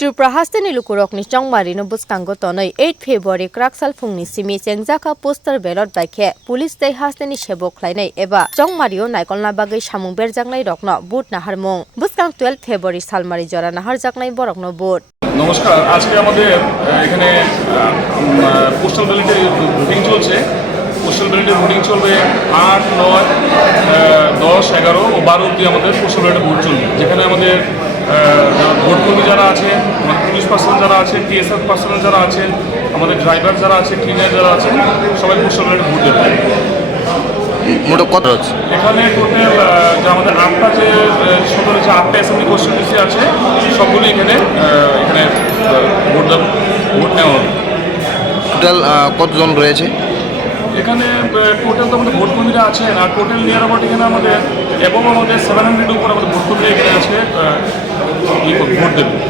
Tripura hasteni lukurokni chongmari no buskango tonoi 8 February kraksal phungni simi chengjaka Postal Ballot Voting police tei hasteni sebok khlainai eba chongmario naikolna bagai samung berjaknai rokno vote naharmung buskang 12 February salmari jora naharjaknai borokno vote নমস্কার আজকে আমাদের এখানে postal ব্যালটে voting চলছে postal ব্যালটে voting চলবে 8, 9, 10, 11 ও 12 অবধি আমাদের postal ব্যালটে vote চলবে যেখানে আমাদের ভোটকর্মী যারা আছে পুলিশ পার্সোনাল যারা আছে টিএসআর পার্সোনাল যারা আছে আমাদের ড্রাইভার যারা আছে ক্লিনার যারা আছে সবাই পোস্টাল ব্যালটে ভোট দেবে মোট কত হচ্ছে এখানে টোটাল যে আমাদের 8টা যে সদর যে 8টা অ্যাসেম্বলি কনস্টিটিউয়েন্সি আছে সবগুলি এখানে ভোট নেওয়া হবে টোটাল কতজন রয়েছে এখানে টোটাল তো আমাদের ভোটকর্মীরা আছেন আর টোটাল নিয়ার অ্যাবাউট এখানে আমাদের এবং আমাদের 700 উপর আমাদের ভোটকর্মীরা এখানে আছে ভোট দেবে